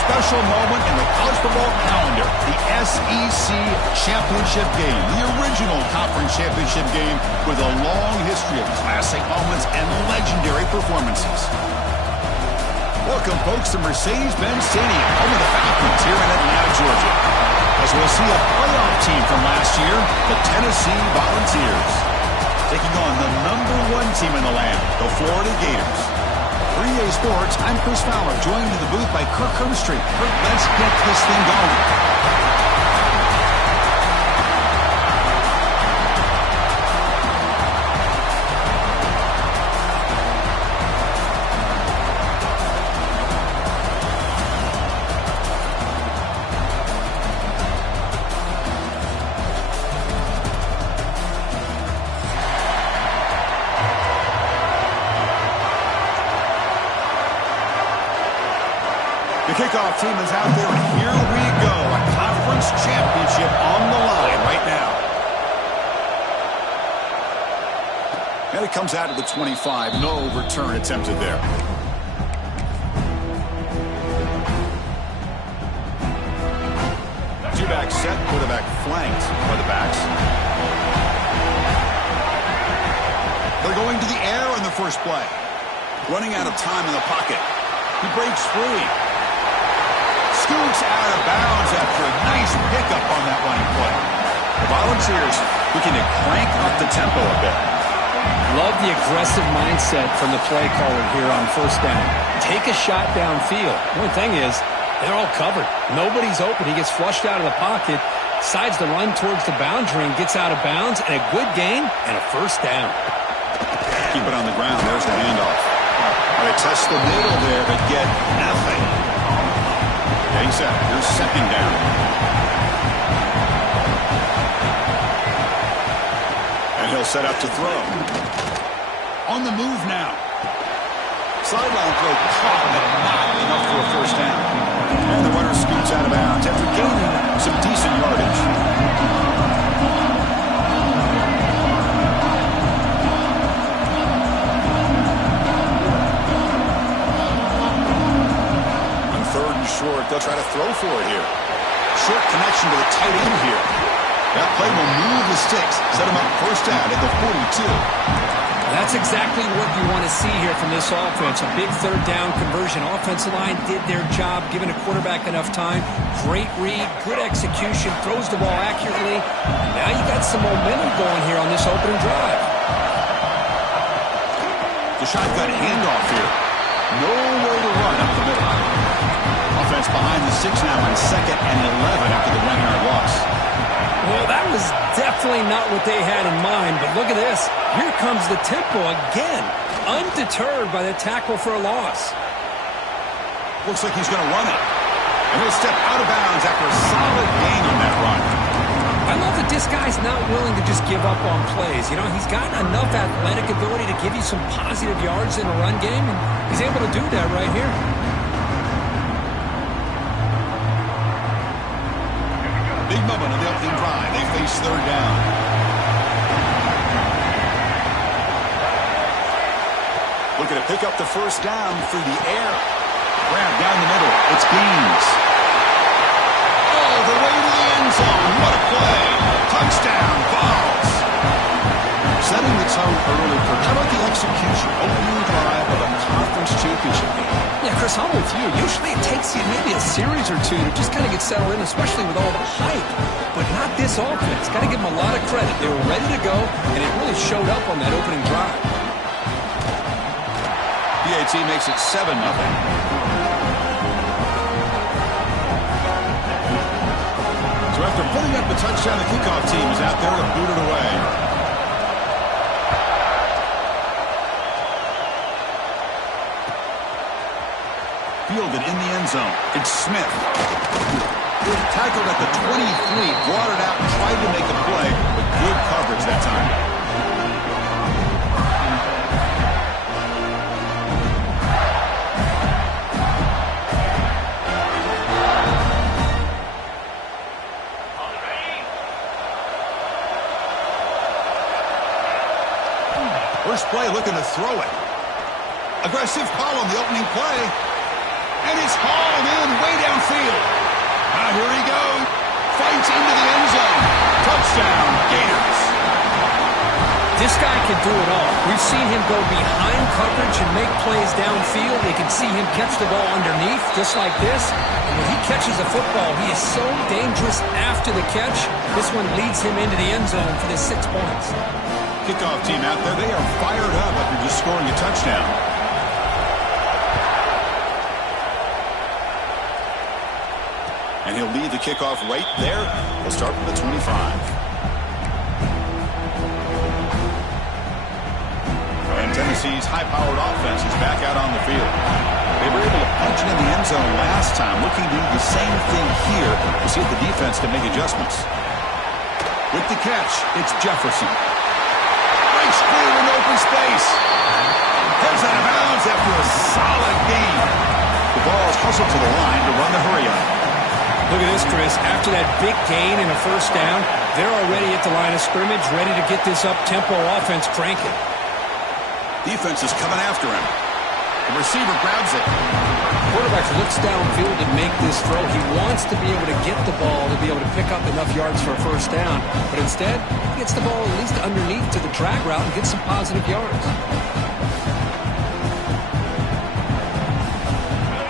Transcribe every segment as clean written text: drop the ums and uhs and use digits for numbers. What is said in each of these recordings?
special moment in the college football calendar, the SEC Championship game, the original conference championship game with a long history of classic moments and legendary performances. Welcome, folks, to Mercedes-Benz Stadium, home of the Falcons here in Atlanta, Georgia, as we'll see a playoff team from last year, the Tennessee Volunteers, taking on the #1 team in the land, the Florida Gators. 3A Sports, I'm Chris Fowler, joined in the booth by Kirk Hermstreet. Kirk, let's get this thing going. The kickoff team is out there, and here we go. A conference championship on the line right now. And it comes out of the 25. No return attempted there. Two-back set, quarterback flanked by the backs. They're going to the air on the first play. Running out of time in the pocket. He breaks free. Scoots out of bounds after a nice pickup on that running play. The Volunteers looking to crank up the tempo a bit. Love the aggressive mindset from the play caller here on first down. Take a shot downfield. One thing is, they're all covered. Nobody's open. He gets flushed out of the pocket, decides to run towards the boundary and gets out of bounds, and a good gain and a first down. Keep it on the ground. There's the handoff. They test the middle there, but get nothing. He's out. Here's second down. And he'll set up to throw. On the move now. Sideline throw caught, but not enough for a first down. And the runner scoots out of bounds after gaining some decent yardage. Short, they'll try to throw for it here. Short connection to the tight end here. That play will move the sticks, set him up first down at the 42. That's exactly what you want to see here from this offense. A big third down conversion. Offensive line did their job, giving a quarterback enough time. Great read, good execution, throws the ball accurately. And now you got some momentum going here on this opening drive. The shotgun handoff here. Nowhere to run up the middle. Offense behind the 6 now on 2nd and 11 after the 1-yard loss. Well, that was definitely not what they had in mind, but look at this. Here comes the tempo again, undeterred by the tackle for a loss. Looks like he's going to run it. And he'll step out of bounds after a solid gain on that run. I love that this guy's not willing to just give up on plays. You know, he's got enough athletic ability to give you some positive yards in a run game, and he's able to do that right here. Big moment on the opening drive. They face third down. Looking to pick up the first down through the air. Grab down the middle. It's Beans. Oh, the way to the end zone. What a play. Touchdown, Vols. Setting the tone early for how about the execution? Opening drive of a conference championship game. Yeah, Chris, I'm with you. Usually it takes you maybe a series or two to just kind of get settled in, especially with all the hype. But not this offense. Got to give them a lot of credit. They were ready to go, and it really showed up on that opening drive. PAT makes it 7-0. So after putting up the touchdown, the kickoff team is out there to boot it away. Fielded in the end zone. It's Smith. Tackled at the 23, brought it out, tried to make a play, but good coverage that time. First play looking to throw it. Aggressive call on the opening play. And it's hauled in way down guy can do it all. We've seen him go behind coverage and make plays downfield. You can see him catch the ball underneath, just like this. And when he catches a football, he is so dangerous after the catch. This one leads him into the end zone for the 6 points. Kickoff team out there, they are fired up after just scoring a touchdown. And he'll lead the kickoff right there. We'll start from the 25. Tennessee's high-powered offense is back out on the field. They were able to punch it in the end zone last time, looking to do the same thing here to see if the defense can make adjustments. With the catch, it's Jefferson. Breaks clear in open space. Goes out of bounds after a solid gain. The ball is hustled to the line to run the hurry-up. Look at this, Chris. After that big gain and a first down, they're already at the line of scrimmage, ready to get this up-tempo offense cranking. Defense is coming after him. The receiver grabs it. Quarterback looks downfield to make this throw. He wants to be able to get the ball to be able to pick up enough yards for a first down. But instead, he gets the ball at least underneath to the drag route and gets some positive yards.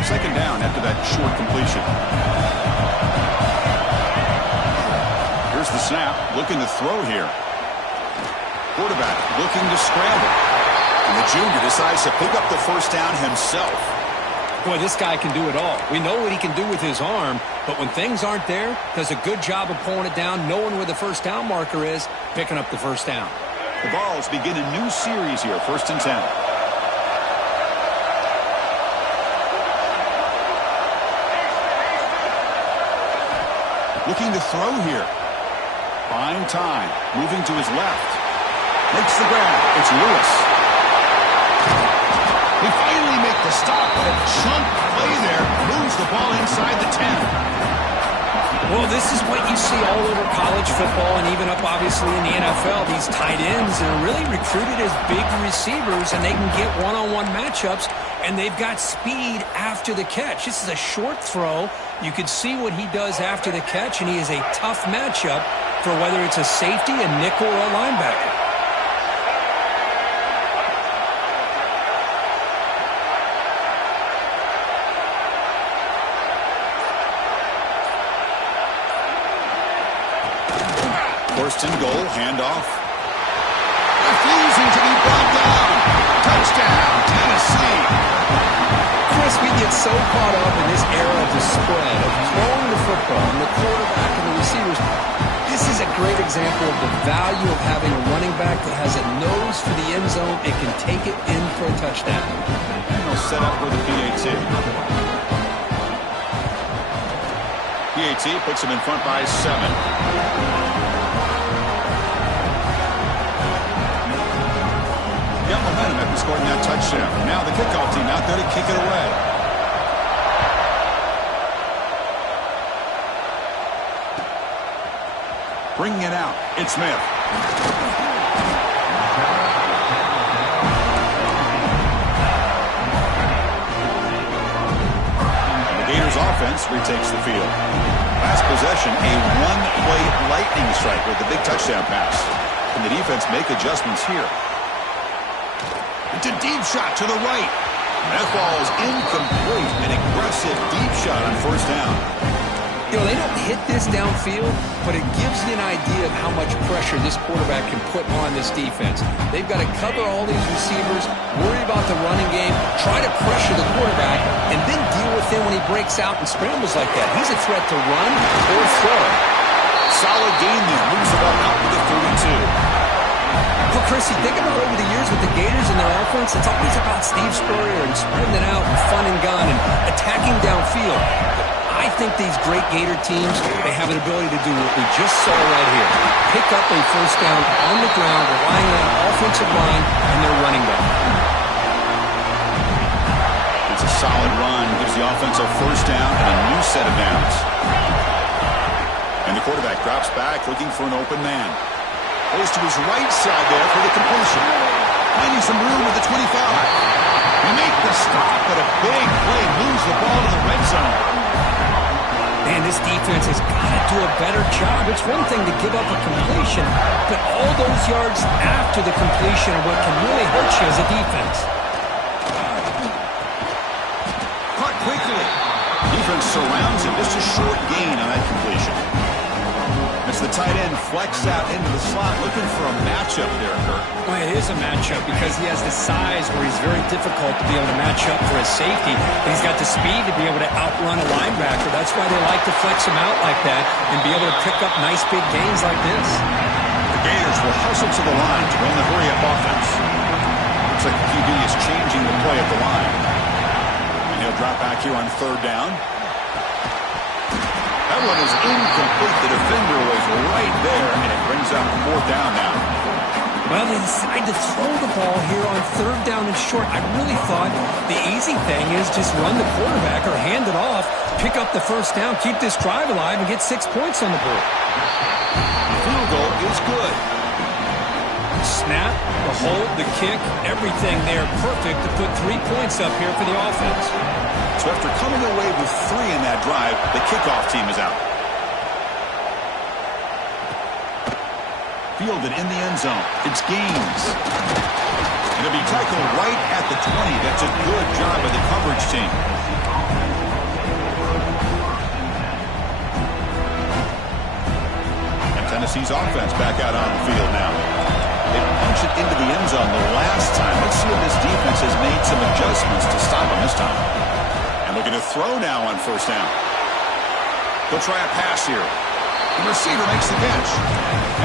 Second down after that short completion. Here's the snap. Looking to throw here. Quarterback looking to scramble. And the junior decides to pick up the first down himself. Boy, this guy can do it all. We know what he can do with his arm, but when things aren't there, does a good job of pulling it down, knowing where the first down marker is, picking up the first down. The Vols begin a new series here, 1st and 10. Looking to throw here. Fine time. Moving to his left. Makes the grab. It's Lewis. They finally make the stop, but a chunk play there moves the ball inside the 10. Well, this is what you see all over college football and even up, obviously, in the NFL. These tight ends are really recruited as big receivers, and they can get one-on-one matchups, and they've got speed after the catch. This is a short throw. You can see what he does after the catch, and he is a tough matchup for whether it's a safety, a nickel, or a linebacker. First and goal, handoff. Refusing to be brought down. Touchdown, Tennessee. Chris, we get so caught up in this era of the spread, of throwing the football, and the quarterback and the receivers. This is a great example of the value of having a running back that has a nose for the end zone and can take it in for a touchdown. And they'll set up with a PAT. PAT puts him in front by 7. Got momentum after scoring that touchdown. Now the kickoff team out there to kick it away. Bringing it out, it's Smith. The Gators offense retakes the field. Last possession, a one-play lightning strike with the big touchdown pass. Can the defense make adjustments here? It's a deep shot to the right. That ball is incomplete. An aggressive deep shot on first down. You know, they don't hit this downfield, but it gives you an idea of how much pressure this quarterback can put on this defense. They've got to cover all these receivers, worry about the running game, try to pressure the quarterback, and then deal with him when he breaks out and scrambles like that. He's a threat to run or throw. Solid gain there. Moves the ball out to the 32. Well, Chris, you think about over the years with the Gators and their offense, it's always about Steve Spurrier and spreading it out and fun and gun and attacking downfield. I think these great Gator teams, they have an ability to do what we just saw right here. Pick up a first down on the ground, relying on an offensive line and their running back. It's a solid run. Gives the offense a first down and a new set of downs. And the quarterback drops back looking for an open man. Goes to his right side there for the completion. Finding some room at the 25. They make the stop, but a big play moves the ball to the red zone. Man, This defense has got to do a better job. It's one thing to give up a completion, but all those yards after the completion are what can really hurt you as a defense. Caught quickly. Defense surrounds him. Just a short gain on that completion. As the tight end flexes out into the slot, looking for a matchup there, Kurt. Well, it is a matchup because he has the size where he's very difficult to be able to match up for his safety. And he's got the speed to be able to outrun a linebacker. That's why they like to flex him out like that and be able to pick up nice big gains like this. The Gators will hustle to the line to run the hurry-up offense. Looks like the QB is changing the play at the line. And he'll drop back here on third down. That one is incomplete. The defender was right there, and it brings up fourth down now. Well, they decide to throw the ball here on third down and short. I really thought the easy thing is just run the quarterback or hand it off, pick up the first down, keep this drive alive, and get 6 points on the board. The field goal is good. Snap, the hold, the kick, everything there perfect to put 3 points up here for the offense. So after coming away with 3 in that drive, the kickoff team is out. Fielded in the end zone. It's Gaines. It'll be tackled right at the 20. That's a good job by the coverage team. And Tennessee's offense back out on the field now. They punch it into the end zone the last time. Let's see if this defense has made some adjustments to stop them this time. And looking to throw now on first down. He'll try a pass here. The receiver makes the catch.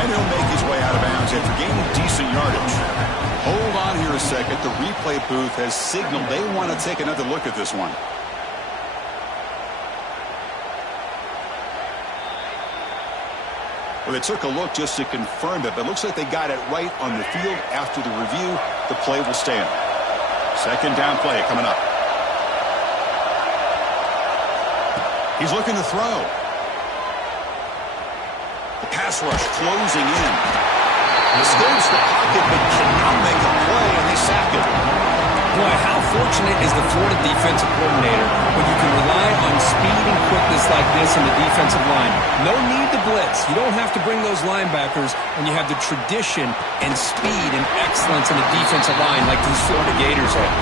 And he'll make his way out of bounds after gaining decent yardage. Hold on here a second. The replay booth has signaled they want to take another look at this one. Well, they took a look just to confirm it, but it looks like they got it right on the field. After the review, the play will stand. Second down play coming up. He's looking to throw. The pass rush closing in. Escapes the pocket, but cannot make a play, and they sack it. Boy, how fortunate is the Florida defensive coordinator when you can rely on speed and quickness like this in the defensive line. No need to blitz. You don't have to bring those linebackers when you have the tradition and speed and excellence in the defensive line like these Florida Gators have.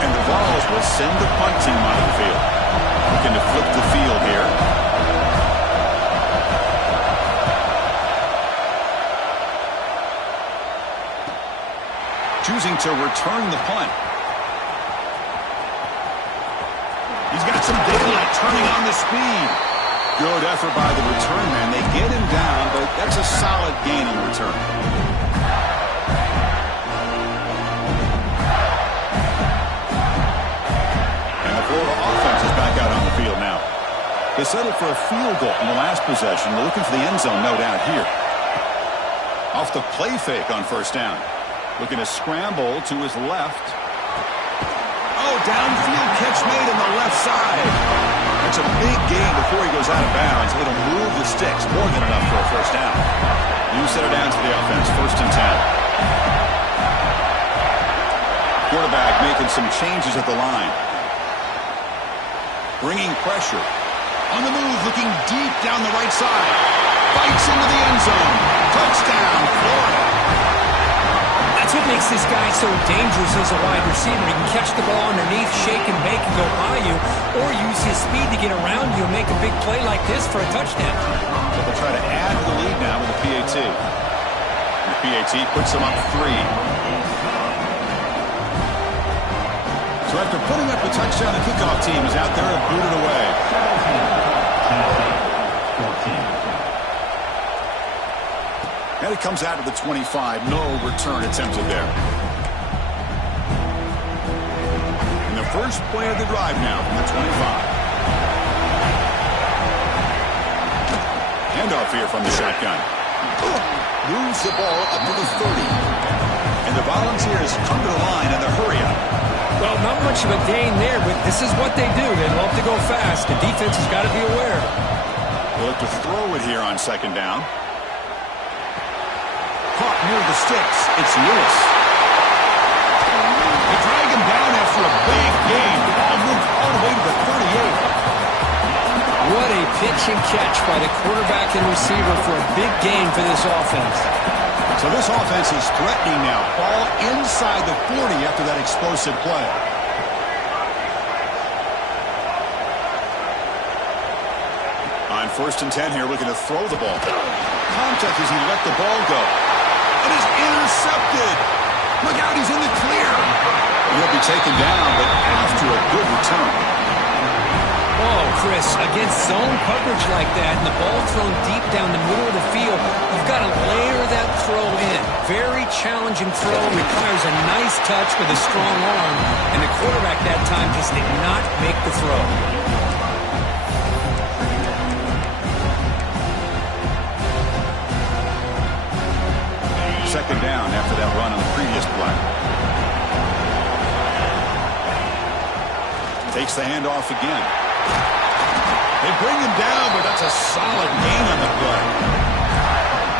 And the Vols will send the punt team onto the field. Looking to flip the field here. Choosing to return the punt. He's got some daylight turning on the speed. Good effort by the return man. They get him down, but that's a solid gain on the return. And the Florida offense is back out on the field now. They settled for a field goal in the last possession. They're looking for the end zone, no doubt, here. Off the play fake on first down. Looking to scramble to his left. Oh, downfield catch made on the left side. That's a big gain before he goes out of bounds. It'll move the sticks, more than enough for a first down. New set of downs for the offense, 1st and 10. Quarterback making some changes at the line. Bringing pressure. On the move, looking deep down the right side. Bites into the end zone. Touchdown, Florida. That's what makes this guy so dangerous as a wide receiver. He can catch the ball underneath, shake and bake and go by you, or use his speed to get around you and make a big play like this for a touchdown. So they'll try to add to the lead now with the PAT. And the PAT puts them up 3. So after putting up a touchdown, the kickoff team is out there and booted away. 14. And it comes out to the 25. No return attempted there. And the first play of the drive now from the 25. Handoff here from the shotgun. Moves the ball up to the 30. And the Volunteers come to the line in the hurry-up. Well, not much of a gain there, but this is what they do. They love to go fast. The defense has got to be aware. They'll look to throw it here on second down. Caught near the sticks. It's Lewis. They drag him down after a big gain. and catch by the quarterback and receiver for a big gain for this offense. So this offense is threatening now. Ball inside the 40 after that explosive play. On 1st and 10 here, looking to throw the ball. Contact as he let the ball go. It is intercepted. Look out, he's in the clear. He'll be taken down, but after a good return. Oh, Chris, against zone coverage like that and the ball thrown deep down the middle of the field, you've got to layer that throw in. Very challenging throw, requires a nice touch with a strong arm, and the quarterback that time just did not make the throw. Second down after that run on the previous play. Takes the handoff again. They bring him down, but that's a solid gain on the play.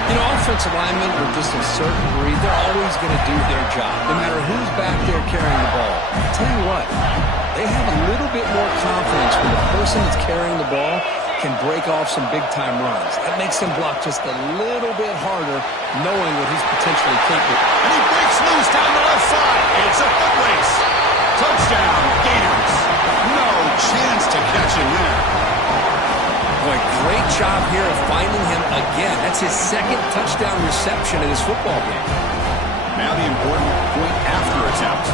You know, offensive linemen are just a certain breed. They're always going to do their job, no matter who's back there carrying the ball. I'll tell you what, they have a little bit more confidence when the person that's carrying the ball can break off some big-time runs. That makes him block just a little bit harder, knowing what he's potentially capable. And he breaks loose down the left side. It's a foot race. Touchdown, Gators. No chance to catch him there. Boy, great job here of finding him again. That's his second touchdown reception in this football game. Now the important point after attempt.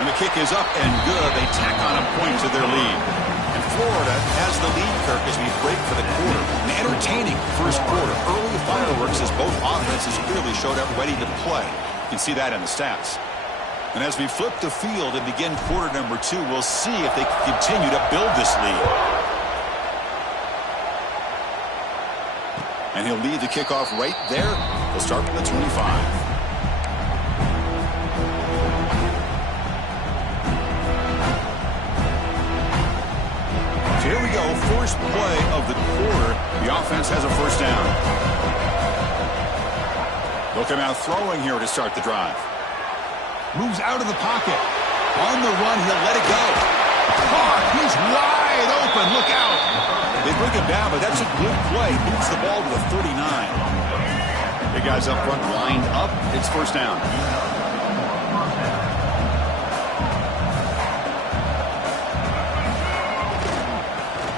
And the kick is up and good. They tack on a point to their lead. And Florida has the lead, Kirk, as we break for the quarter. An entertaining first quarter. Early fireworks as both offenses clearly showed up ready to play. You can see that in the stats. And as we flip the field and begin quarter number 2, we'll see if they can continue to build this lead. And he'll lead the kickoff right there. They'll start from the 25. So here we go, first play of the quarter. The offense has a first down. They'll come out throwing here to start the drive. Moves out of the pocket. On the run, he'll let it go. Caught. He's wide open. Look out. They bring him down, but that's a good play. Moves the ball to the 39. Big guys up front lined up. It's first down.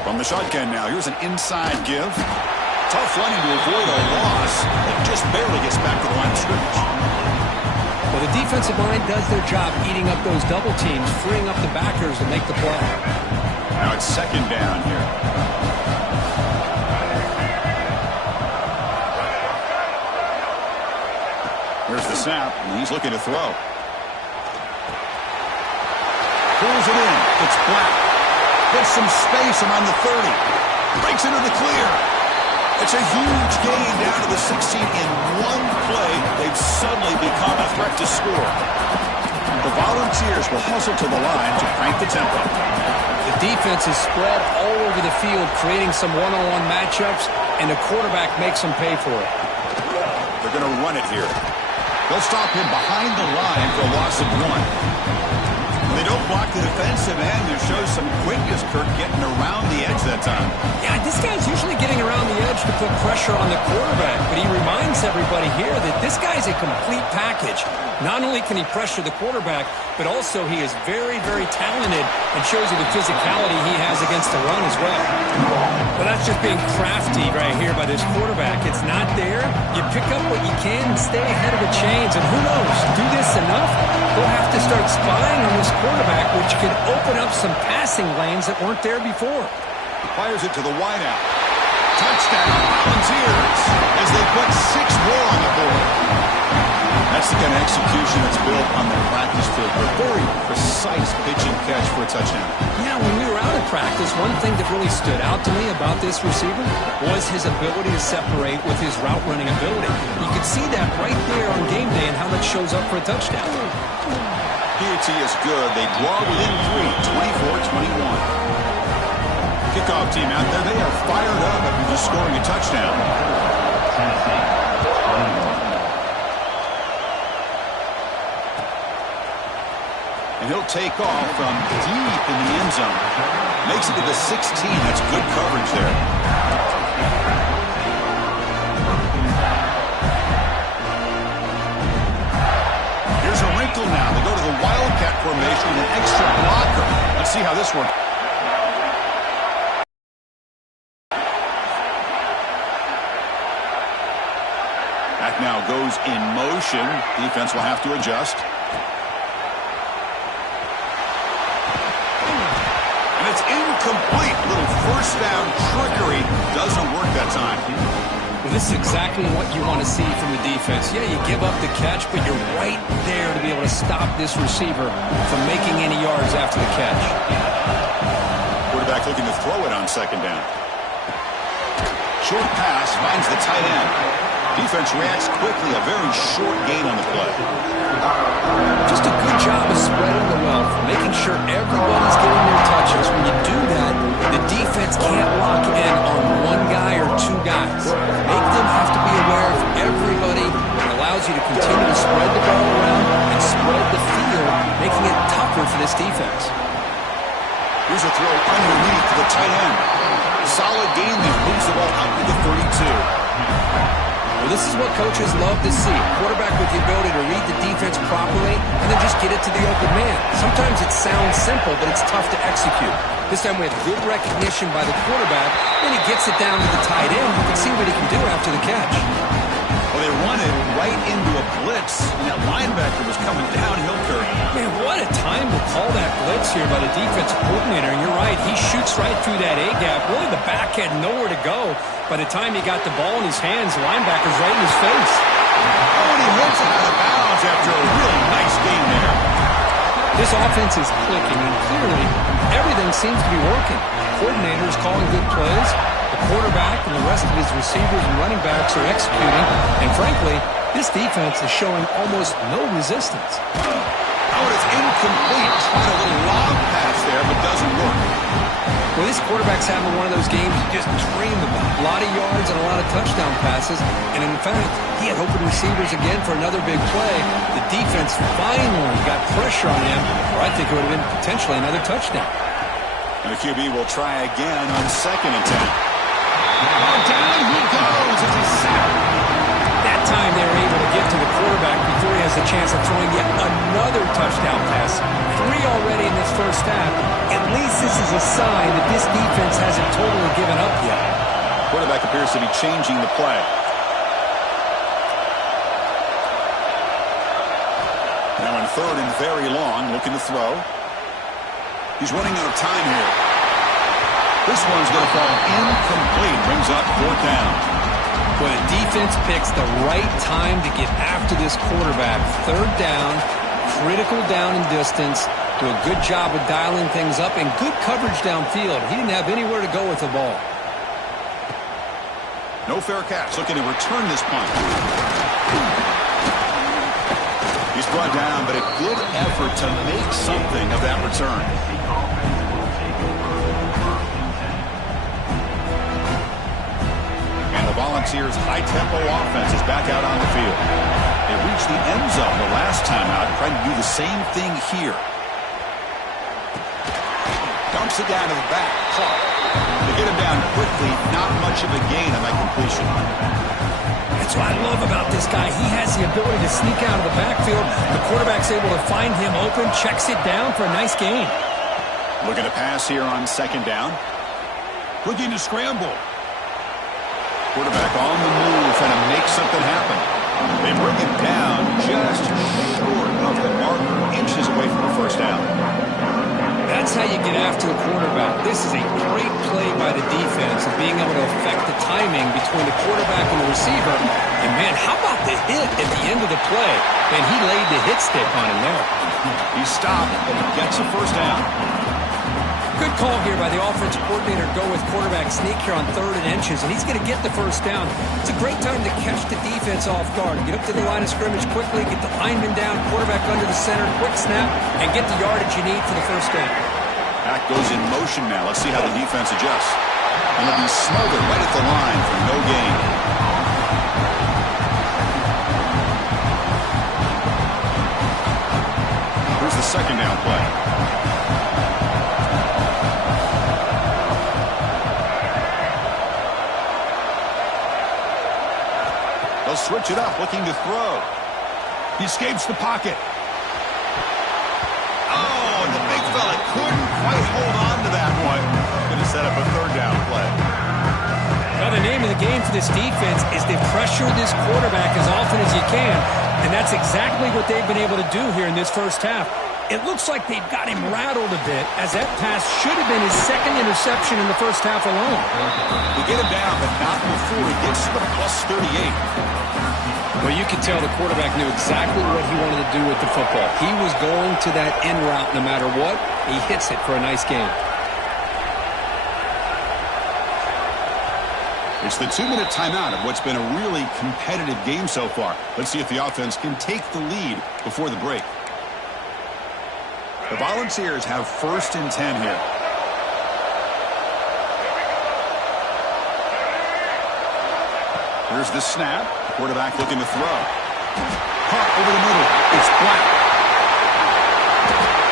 From the shotgun now. Here's an inside give. Tough running to avoid a loss. It just barely gets back to the line of scrimmage. Well, the defensive line does their job eating up those double teams, freeing up the backers to make the play. Now it's second down here. Here's the snap, and he's looking to throw. Pulls it in. It's Black. Gets some space around the 30. Breaks into the clear. It's a huge gain down to the 16 in one play. They've suddenly become a threat to score. The Volunteers will hustle to the line to crank the tempo. The defense is spread all over the field, creating some one-on-one matchups, and the quarterback makes them pay for it. They're going to run it here. They'll stop him behind the line for a loss of 1. They don't block the defensive end. There shows some quickness, Kirk, getting around the edge that time. Yeah, this guy's usually getting around the edge to put pressure on the quarterback, but he reminds everybody here that this guy's a complete package. Not only can he pressure the quarterback, but also he is very, very talented and shows you the physicality he has against the run as well. But that's just being crafty right here by this quarterback. It's not there. You pick up what you can and stay ahead of the chains, and who knows, do this enough, they'll have to start spying on this quarterback, which could open up some passing lanes that weren't there before. Fires it to the wideout. Touchdown, Volunteers, as they put 6 more on the board. That's the kind of execution that's built on the practice field. A very precise pitch and catch for a touchdown. Yeah, when we were out of practice, one thing that really stood out to me about this receiver was his ability to separate with his route running ability. You could see that right there on game day and how that shows up for a touchdown. PAT is good. They draw within 3, 24-21. Kickoff team out there. They are fired up after just scoring a touchdown. And he'll take off from deep in the end zone. Makes it to the 16. That's good coverage there. Here's a wrinkle now. They go to the Wildcat formation with an extra blocker. Let's see how this works. Back now goes in motion. Defense will have to adjust. And it's incomplete. Little first down trickery. Doesn't work that time. Well, this is exactly what you want to see from the defense. Yeah, you give up the catch, but you're right there to be able to stop this receiver from making any yards after the catch. Quarterback looking to throw it on second down. Short pass finds the tight end. Defense reacts quickly. A very short gain on the play. Just a good job of spreading the wealth, making sure everybody's getting their touches. When you do that, the defense can't lock in on one guy or two guys. Make them have to be aware of everybody. It allows you to continue to spread the ball around and spread the field, making it tougher for this defense. Here's a throw underneath to the tight end. Solid gain there. Moves the ball out to the 32. Well, this is what coaches love to see. A quarterback with the ability to read the defense properly and then just get it to the open man. Sometimes it sounds simple, but it's tough to execute. This time we have good recognition by the quarterback. Then he gets it down to the tight end. You can see what he can do after the catch. Well, they run it right into a blitz, and that linebacker was coming downhill, Kirk. Man, what a time to call that blitz here by the defensive coordinator. And you're right, he shoots right through that A-gap. Really, the back had nowhere to go. By the time he got the ball in his hands, the linebacker's right in his face. Oh, and he hits it out of bounds after a really nice game there. This offense is clicking, and clearly everything seems to be working. The coordinator is calling good plays. The quarterback and the rest of his receivers and running backs are executing. And frankly, this defense is showing almost no resistance. Oh, and it's incomplete. Tried a little long pass there, but doesn't work. Well, this quarterback's having one of those games you just dream about. A lot of yards and a lot of touchdown passes. And in fact, he had open receivers again for another big play. The defense finally got pressure on him, or I think it would have been potentially another touchdown. And the QB will try again on second and 10. Oh, down he goes. It's a sack. That time they were able to get to the quarterback before he has a chance of throwing yet another touchdown pass. 3 already in this first half. At least this is a sign that this defense hasn't totally given up yet. Quarterback appears to be changing the play. Now in third and very long, looking to throw. He's running out of time here. This one's going to fall incomplete. Brings up fourth down. Well, the defense picks the right time to get after this quarterback. Third down, critical down in distance. Do a good job of dialing things up and good coverage downfield. He didn't have anywhere to go with the ball. No fair catch. Looking to return this punt. He's brought down, but a good effort to make something of that return. And the Volunteers' high-tempo offense is back out on the field. They reached the end zone the last time out, trying to do the same thing here. Dumps it down to the back. Caught. They get him down quickly. Not much of a gain on that completion. That's what I love about this guy. He has the ability to sneak out of the backfield. The quarterback's able to find him open, checks it down for a nice gain. Looking to pass here on second down. Looking to scramble. Quarterback on the move, trying to make something happen. They bring him down just short of the marker, inches away from the first down. That's how you get after the quarterback. This is a great play by the defense of being able to affect the timing between the quarterback and the receiver. And, man, how about the hit at the end of the play? And he laid the hit stick on him there. He stopped, but he gets a first down. Good call here by the offensive coordinator to go with quarterback sneak here on 3rd and inches, and he's going to get the first down. It's a great time to catch the defense off guard. Get up to the line of scrimmage quickly, get the lineman down, quarterback under the center, quick snap, and get the yardage you need for the first down. Back goes in motion now. Let's see how the defense adjusts. And it'll be smothered right at the line for no gain. Here's the second down play. They'll switch it up, looking to throw. He escapes the pocket. Oh, and the big fella couldn't quite hold on to that one. Going to set up a third down play. Well, the name of the game for this defense is to pressure this quarterback as often as you can, and that's exactly what they've been able to do here in this first half. It looks like they've got him rattled a bit, as that pass should have been his second interception in the first half alone. They get him down, but not before he gets to the plus 38. Well, you could tell the quarterback knew exactly what he wanted to do with the football. He was going to that end route no matter what. He hits it for a nice game. It's the 2-minute timeout of what's been a really competitive game so far. Let's see if the offense can take the lead before the break. The Volunteers have 1st and 10 here. Here's the snap. Quarterback looking to throw. Caught over the middle. It's Black.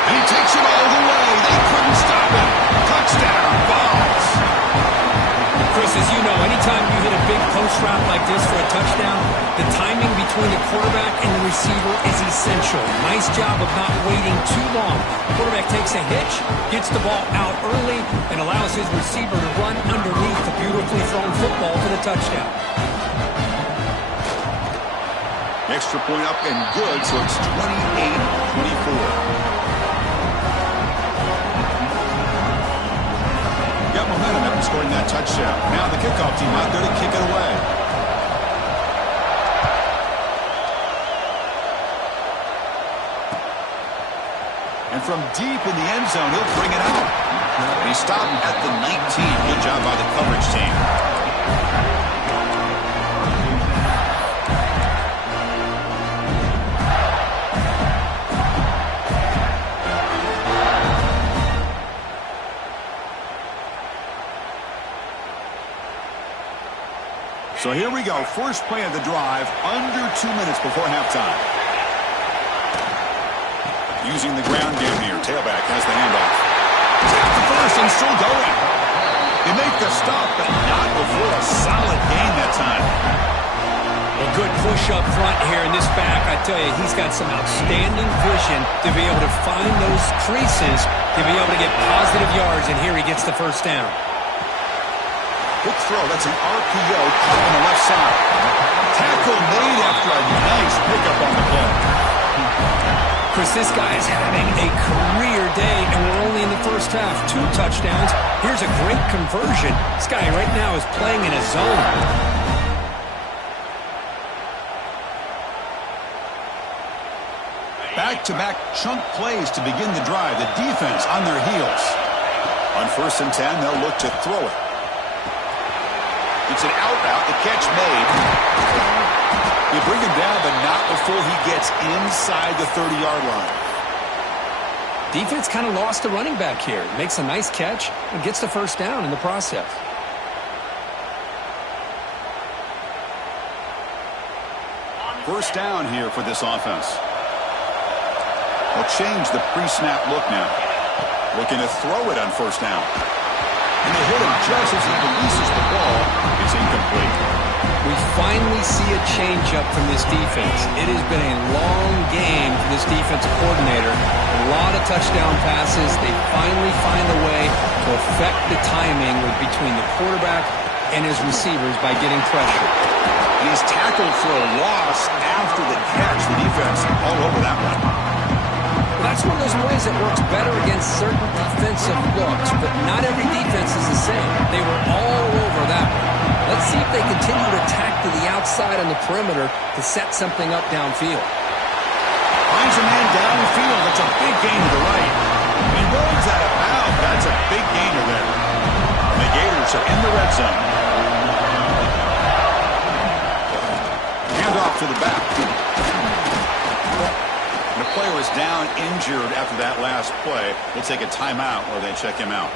And he takes it all the way. They couldn't stop him. Touchdown, Vols. Chris, as you know, anytime you hit a big post route like this for a touchdown, the timing between the quarterback and the receiver is essential. Nice job of not waiting too long. The quarterback takes a hitch, gets the ball out early, and allows his receiver to run underneath the beautifully thrown football for the touchdown. Extra point up and good, so it's 28-24. Got momentum after scoring that touchdown. Now the kickoff team out there to kick it away. And from deep in the end zone, he'll bring it out. And he stopped at the 19. Good job by the coverage team. So here we go. First play of the drive, under 2 minutes before halftime. Using the ground game here. Tailback has the handoff. Tap the first and still going. They make the stop, but not before a solid gain that time. A good push up front here in this back. I tell you, he's got some outstanding vision to be able to find those creases, to be able to get positive yards, and here he gets the first down. Quick throw. That's an RPO caught on the left side. Tackle made after a nice pickup on the play. Chris, this guy is having a career day, and we're only in the first half. 2 touchdowns. Here's a great conversion. This guy right now is playing in a zone. Back-to-back chunk plays to begin the drive. The defense on their heels. On 1st and 10, they'll look to throw it. It's an out route, the catch made. They bring him down, but not before he gets inside the 30-yard line. Defense kind of lost the running back here. Makes a nice catch and gets the first down in the process. First down here for this offense. They'll change the pre-snap look now. Looking to throw it on 1st down. And they hit him just as he releases the ball. It's incomplete. We finally see a change-up from this defense. It has been a long game for this defensive coordinator. A lot of touchdown passes. They finally find a way to affect the timing between the quarterback and his receivers by getting pressure. He's tackled for a loss after the catch. The defense all over that one. That's one of those ways that works better against certain defensive looks, but not every defense is the same. They were all over that one. Let's see if they continue to attack to the outside on the perimeter to set something up downfield. Finds a man downfield. That's a big gain to the right. And rolls out of bounds. That's a big gainer there. The Gators are in the red zone. Hand off to the back. The player is down injured after that last play. We'll take a timeout while they check him out.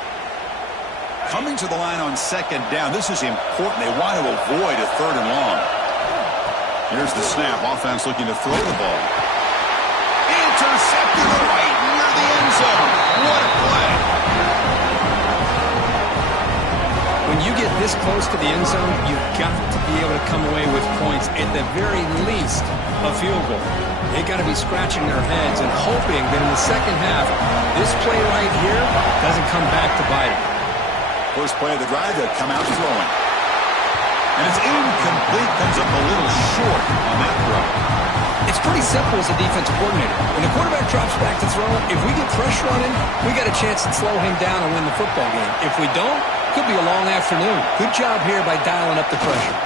Coming to the line on 2nd down. This is important. They want to avoid a 3rd and long. Here's the snap. Offense looking to throw the ball. Intercepted right in this close to the end zone, you've got to be able to come away with points, at the very least a field goal. They got to be scratching their heads and hoping that in the second half, this play right here doesn't come back to bite them. First play of the drive, they'll come out throwing. And it's incomplete, comes up a little short on that throw. It's pretty simple as a defensive coordinator. When the quarterback drops back to throw, if we get pressure on him, we got a chance to slow him down and win the football game. If we don't, could be a long afternoon. Good job here by dialing up the pressure.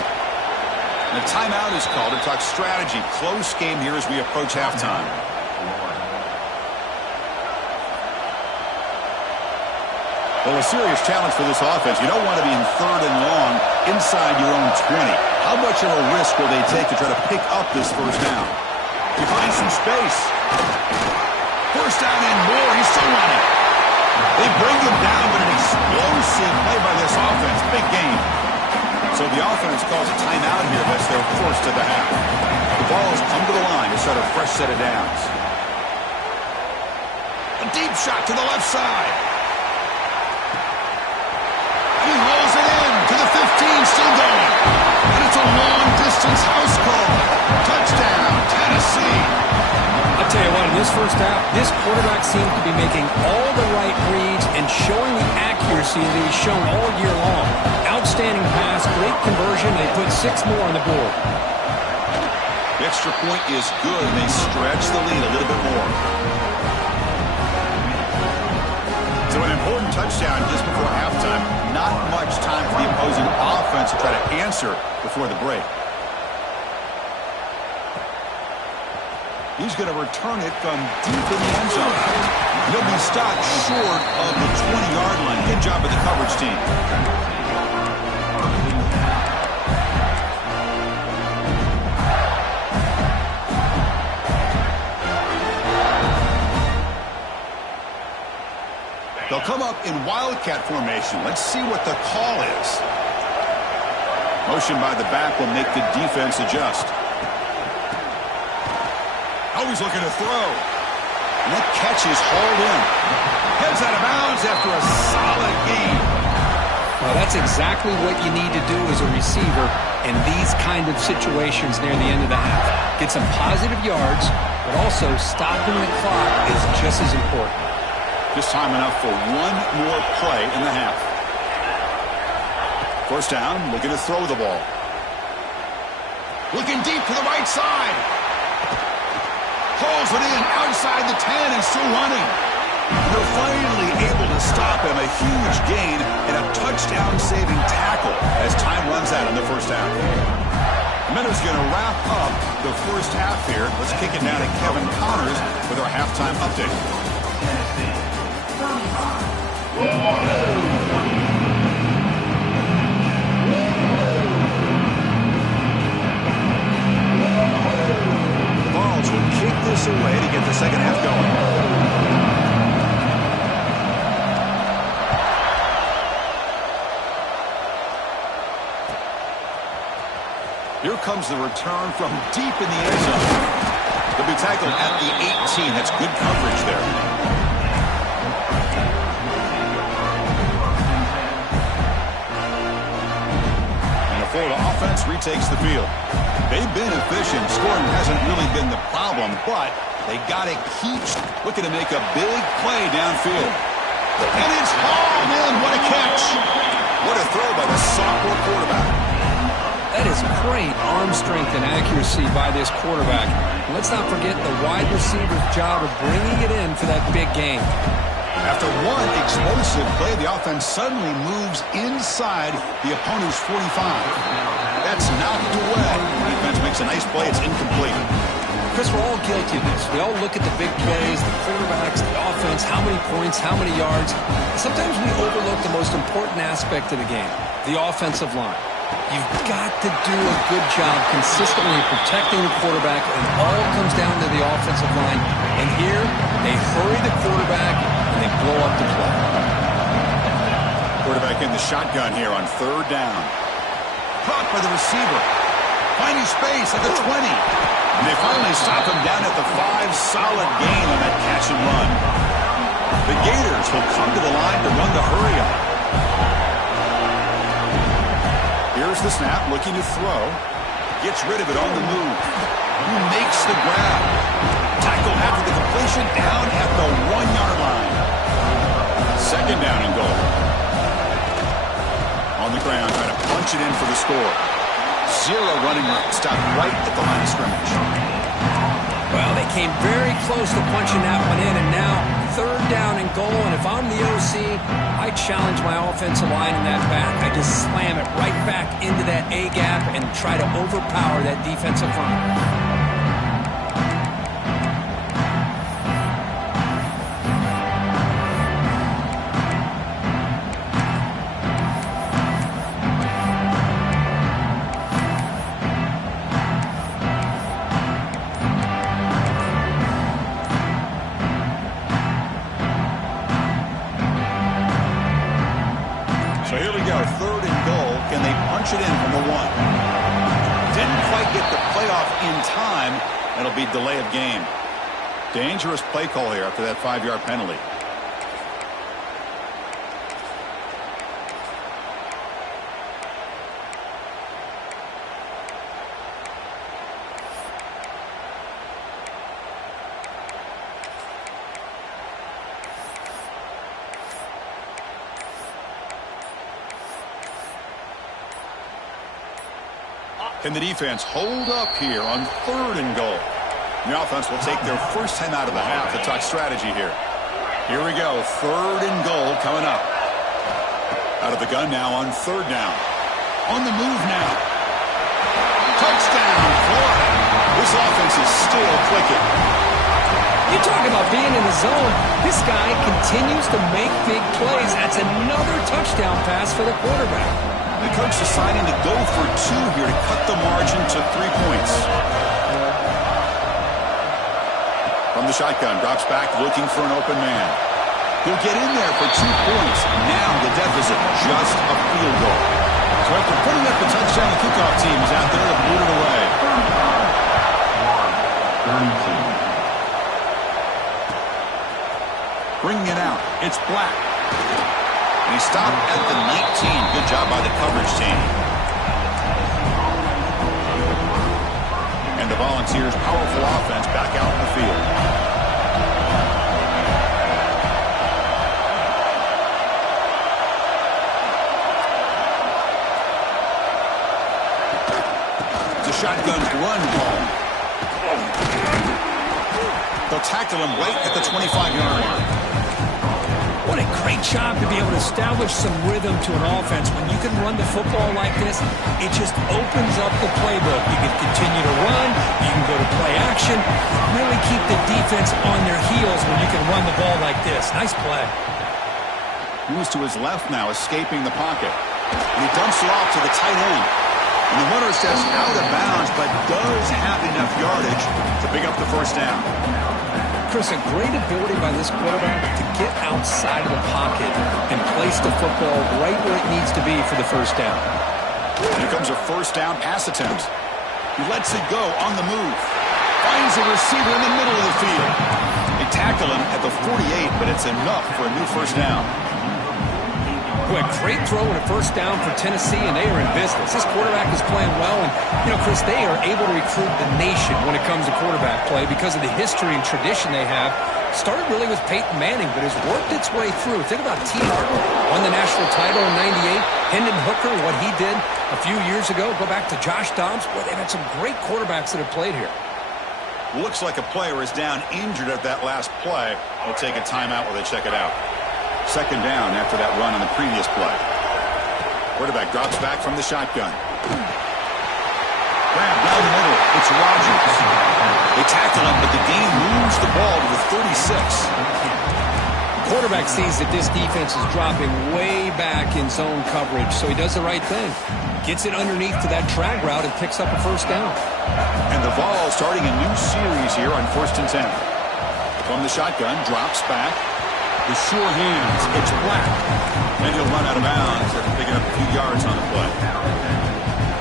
And a timeout is called to talk strategy. Close game here as we approach halftime. Well, a serious challenge for this offense. You don't want to be in third and long inside your own 20. How much of a risk will they take to try to pick up this first down? You find some space. First down and more. He's still running. They bring him down, but an explosive play by this offense. Big game. So the offense calls a timeout here. That's their first of the half. The ball has come to the line to start a fresh set of downs. A deep shot to the left side. He rolls it in to the 15, still going. And it's a long-distance house call. Touchdown, Tennessee. I'll tell you what, in this first half, this quarterback seemed to be making all the right reads and showing the accuracy that he's shown all year long. Outstanding pass, great conversion. They put 6 more on the board. The extra point is good, and they stretch the lead a little bit more. So an important touchdown just before halftime. Not much time for the opposing offense to try to answer before the break. He's going to return it from deep in the end zone. He'll be stopped short of the 20-yard line. Good job of the coverage team. They'll come up in Wildcat formation. Let's see what the call is. Motion by the back will make the defense adjust. Always looking to throw. And that catch is hauled in. Heads out of bounds after a solid game. Well, that's exactly what you need to do as a receiver in these kind of situations near the end of the half. Get some positive yards, but also stopping the clock is just as important. Just time enough for one more play in the half. First down, looking to throw the ball. Looking deep to the right side. Hauls it in outside the 10 and still running. They're finally able to stop him. A huge gain and a touchdown-saving tackle as time runs out in the first half. Minutes going to wrap up the first half here. Let's kick it down to Kevin Connors with our halftime update. Balls will kick this away to get the second half going. Here comes the return from deep in the end zone. They'll be tackled at the 18. That's good coverage there. Florida offense retakes the field. They've been efficient. Scoring hasn't really been the problem, but they got to keep looking to make a big play downfield. And it's hauled in. What a catch. What a throw by the sophomore quarterback. That is great arm strength and accuracy by this quarterback. Let's not forget the wide receiver's job of bringing it in for that big game. After one explosive play, the offense suddenly moves inside the opponent's 45. That's knocked away. The defense makes a nice play. It's incomplete. Chris, we're all guilty of this. We all look at the big plays, the quarterbacks, the offense, how many points, how many yards. Sometimes we overlook the most important aspect of the game, the offensive line. You've got to do a good job consistently protecting the quarterback. It all comes down to the offensive line. And here, they hurry the quarterback and they blow up the play. Quarterback in the shotgun here on third down. Caught by the receiver. Finding space at the 20. And they finally stop him down at the 5. Solid gain on that catch and run. The Gators will come to the line to run the hurry up. Here's the snap, looking to throw. Gets rid of it on the move. Who makes the grab? Tackle after the completion, down at the 1-yard line. Second down and goal. On the ground, trying to punch it in for the score. Zero running room. Stopped right at the line of scrimmage. Well, they came very close to punching that one in, and now third down and goal. And if I'm the OC, I challenge my offensive line in that back. I just slam it right back into that A-gap and try to overpower that defensive front. Third and goal. Can they punch it in from the 1? Didn't quite get the playoff in time. That'll be delay of game. Dangerous play call here after that 5-yard penalty. Can the defense hold up here on third and goal? The offense will take their first 10 out of the half to talk strategy here. Here we go. Third and goal coming up. Out of the gun now on third down. On the move now. Touchdown, Florida. This offense is still clicking. You talk about being in the zone. This guy continues to make big plays. That's another touchdown pass for the quarterback. The coach deciding to go for 2 here to cut the margin to 3 points. From the shotgun, drops back looking for an open man. He'll get in there for 2 points. Now the deficit, just a field goal. So after putting up the touchdown, the kickoff team is out there to boot it away. Bringing it out, it's Black. And he stopped at the 19. Good job by the coverage team. And the Volunteers' powerful offense back out in the field. The shotgun run home. They'll tackle him right at the 25-yard line. What a great job to be able to establish some rhythm to an offense. When you can run the football like this, it just opens up the playbook. You can continue to run. You can go to play action. Really keep the defense on their heels when you can run the ball like this. Nice play. Moves to his left now, escaping the pocket. And he dumps it off to the tight end. And the runner steps out of bounds, but does have enough yardage to pick up the first down. Chris, a great ability by this quarterback to get outside of the pocket and place the football right where it needs to be for the first down. Here comes a first down pass attempt. He lets it go on the move. Finds a receiver in the middle of the field. They tackle him at the 48, but it's enough for a new first down. Boy, a great throw and a first down for Tennessee, and they are in business. This quarterback is playing well, and, you know, Chris, they are able to recruit the nation when it comes to quarterback play because of the history and tradition they have. Started really with Peyton Manning, but has worked its way through. Think about T. Martin, won the national title in '98. Hendon Hooker, what he did a few years ago. Go back to Josh Dobbs. Boy, they've had some great quarterbacks that have played here. Looks like a player is down injured at that last play. They'll take a timeout while they check it out. Second down after that run on the previous play. Quarterback drops back from the shotgun. Grab down the middle. It's Rodgers. They tackle him, but the game moves the ball to the 36. The quarterback sees that this defense is dropping way back in zone coverage, so he does the right thing. Gets it underneath to that drag route and picks up a first down. And the Vols starting a new series here on 1st and 10. From the shotgun, drops back. The sure hands, it's Black. And he'll run out of bounds after picking up a few yards on the play.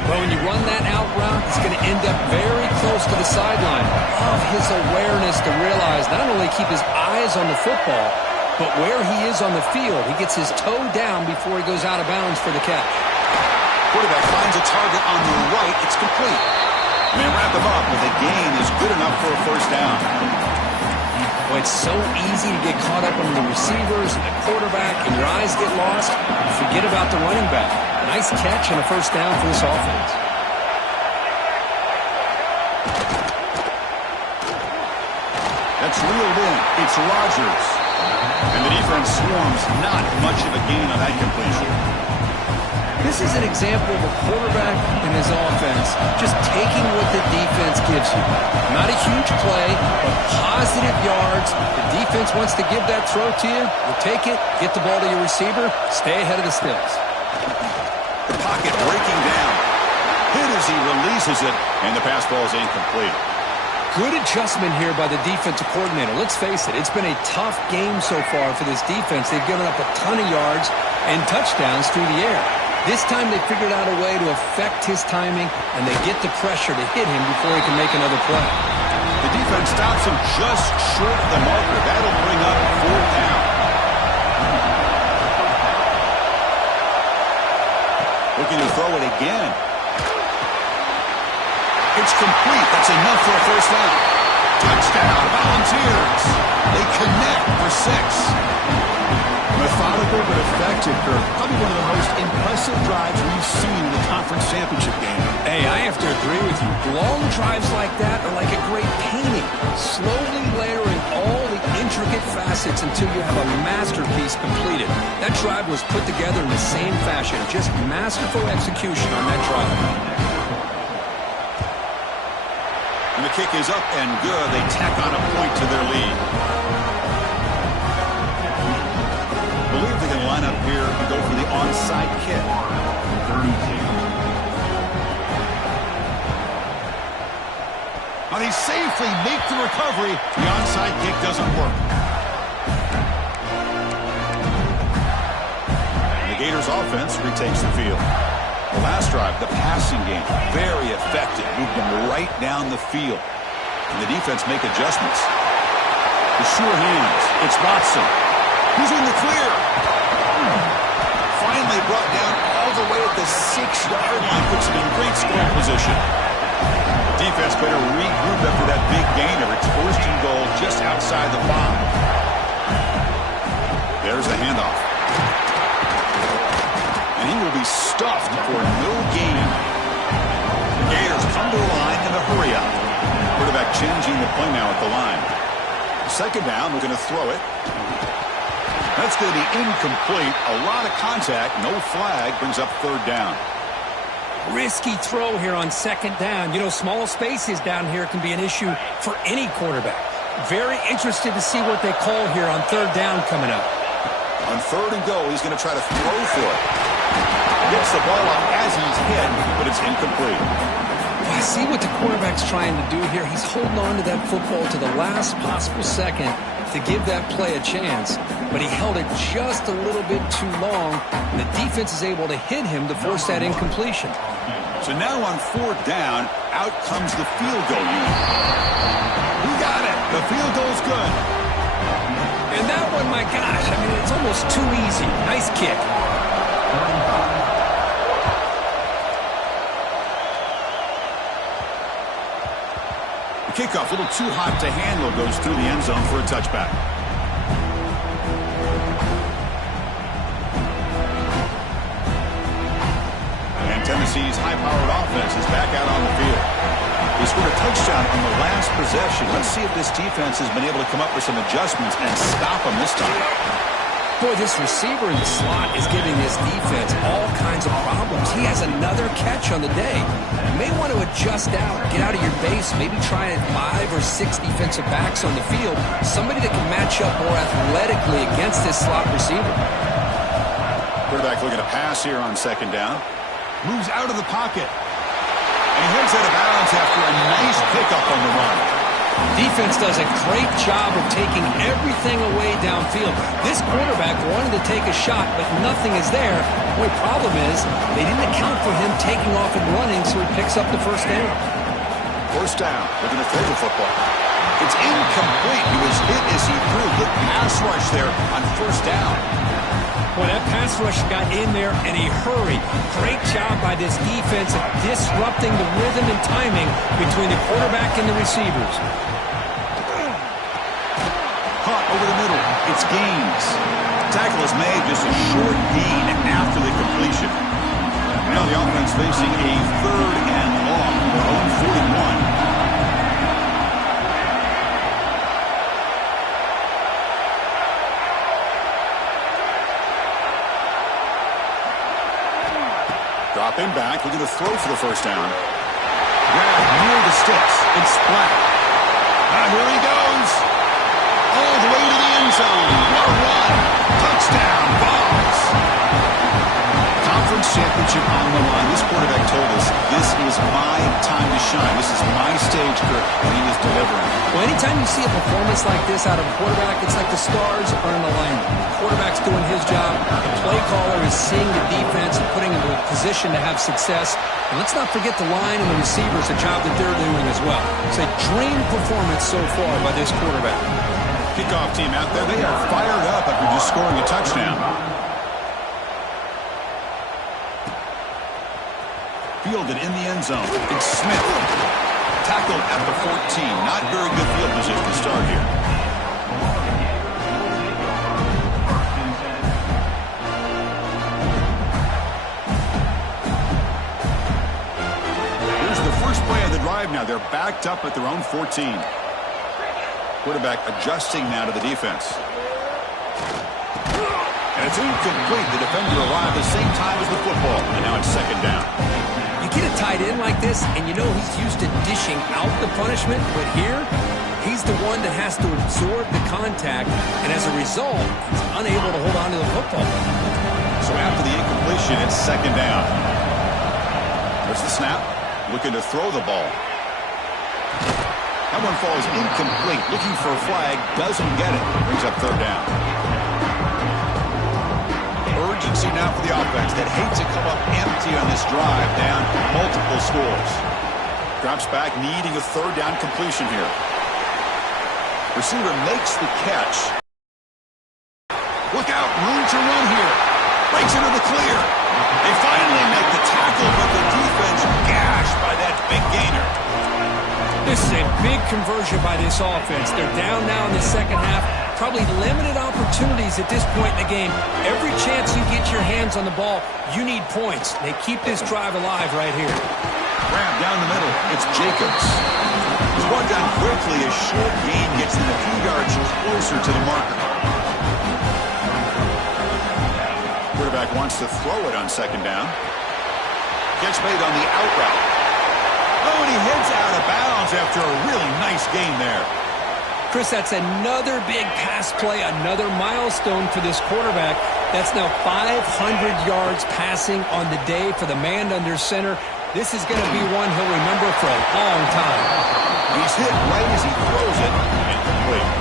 Well, when you run that out route, it's going to end up very close to the sideline. Love his awareness to realize not only keep his eyes on the football, but where he is on the field. He gets his toe down before he goes out of bounds for the catch. Quarterback finds a target on the right. It's complete. And they wrap him up, but the gain is good enough for a first down. Well, it's so easy to get caught up on the receivers and the quarterback, and your eyes get lost. You forget about the running back. Nice catch and a first down for this offense. That's reeled in. It's Rodgers. And the defense swarms. Not much of a gain on that completion. This is an example of a quarterback and his offense just taking what the defense gives you. Not a huge play, but positive yards. The defense wants to give that throw to you. You take it, get the ball to your receiver, stay ahead of the sticks. The pocket breaking down. Hit as he releases it, and the pass ball is incomplete. Good adjustment here by the defensive coordinator. Let's face it, it's been a tough game so far for this defense. They've given up a ton of yards and touchdowns through the air. This time they figured out a way to affect his timing, and they get the pressure to hit him before he can make another play. The defense stops him just short of the marker. That'll bring up fourth down. Looking to throw it again. It's complete. That's enough for a first down. Touchdown, Volunteers. They connect for 6. Methodical but effective, Kirk. Probably one of the most impressive drives we've seen in the conference championship game. Hey, I have to agree with you. Long drives like that are like a great painting. Slowly layering all the intricate facets until you have a masterpiece completed. That drive was put together in the same fashion. Just masterful execution on that drive. And the kick is up and good. They tack on a point to their lead. I believe they can line up here and go for the onside kick. Now they safely make the recovery. The onside kick doesn't work. And the Gators offense retakes the field. The last drive, the passing game, very effective. Moved them right down the field. And the defense make adjustments. The sure hands. It's Watson. He's in the clear. Finally brought down all the way at the 6-yard line. Puts him in great scoring position. The defense better regroup after that big gainer. It's first and goal just outside the 5. There's the handoff. And he will be stuffed for no gain. The Gators come to the line in a hurry up. Quarterback changing the play now at the line. Second down, we're going to throw it. That's going to be incomplete. A lot of contact, no flag, brings up third down. Risky throw here on second down. You know, small spaces down here can be an issue for any quarterback. Very interested to see what they call here on third down coming up. On third and go, he's going to try to throw for it. Gets the ball up as he's hit, but it's incomplete. I see what the quarterback's trying to do here. He's holding on to that football to the last possible second to give that play a chance, but he held it just a little bit too long, and the defense is able to hit him to force that incompletion. So now on fourth down, out comes the field goal unit. We got it. The field goal's good. And that one, my gosh, I mean, it's almost too easy. Nice kick. Kickoff, a little too hot to handle, goes through the end zone for a touchback. And Tennessee's high-powered offense is back out on the field. They scored a touchdown on the last possession. Let's see if this defense has been able to come up with some adjustments and stop them this time. Boy, this receiver in the slot is giving this defense all kinds of problems. He has another catch on the day. You may want to adjust out, get out of your base, maybe try 5 or 6 defensive backs on the field, somebody that can match up more athletically against this slot receiver. Quarterback looking to pass here on second down. Moves out of the pocket. And he heads out of bounds after a nice pickup on the run. Defense does a great job of taking everything away downfield. This quarterback wanted to take a shot, but nothing is there. The only problem is they didn't account for him taking off and running, so he picks up the first down. First down, looking to throw the football. It's incomplete. He was hit as he threw. Good pass rush there on first down. Well, that pass rush got in there in a hurry. Great job by this defense of disrupting the rhythm and timing between the quarterback and the receivers. Caught over the middle. It's Gaines. Tackle is made, just a short gain after the completion. Now the offense facing a 3rd and long. Their own 41. Dropping back, looking to throw for the first down. Grab near the sticks and splat. Here he goes. All the way to the end zone. What a run. Touchdown, Vols. Conference championship on the line. This quarterback told us, this is my time to shine. This is my stage, Kirk, and he is delivering. Well, anytime you see a performance like this out of a quarterback, it's like the stars are in alignment. The quarterback's doing his job. The play caller is seeing the defense and putting him in a position to have success. And let's not forget the line and the receivers, the job that they're doing as well. It's a dream performance so far by this quarterback. Kickoff team out there, they are fired up after just scoring a touchdown. Fielded in the end zone. It's Smith. Tackled at the 14. Not very good field position to start here. Here's the first play of the drive now. They're backed up at their own 14. Quarterback adjusting now to the defense. And it's incomplete. The defender arrived at the same time as the football. And now it's 2nd down. You get a tight end like this, and you know he's used to dishing out the punishment, but here, he's the one that has to absorb the contact, and as a result, he's unable to hold on to the football. So after the incompletion, it's 2nd down. There's the snap. Looking to throw the ball. That one falls incomplete. Looking for a flag. Doesn't get it. Brings up 3rd down. Urgency now for the offense that hates to come up empty on this drive, down multiple scores. Drops back, needing a 3rd down completion here. Receiver makes the catch. Look out, room to run here. Breaks into the clear. They finally make the tackle, but the defense gashed by that big gainer. This is a big conversion by this offense. They're down now in the second half. Probably limited opportunities at this point in the game. Every chance you get your hands on the ball, you need points. They keep this drive alive right here. Grab down the middle. It's Jacobs. He's brought down quickly. A short gain gets them a few yards closer to the marker. Quarterback wants to throw it on 2nd down. Catch made on the out route. Oh, and he heads out of bounds after a really nice gain there. Chris, that's another big pass play, another milestone for this quarterback. That's now 500 yards passing on the day for the man under center. This is going to be one he'll remember for a long time. He's hit right as he throws it. Incomplete.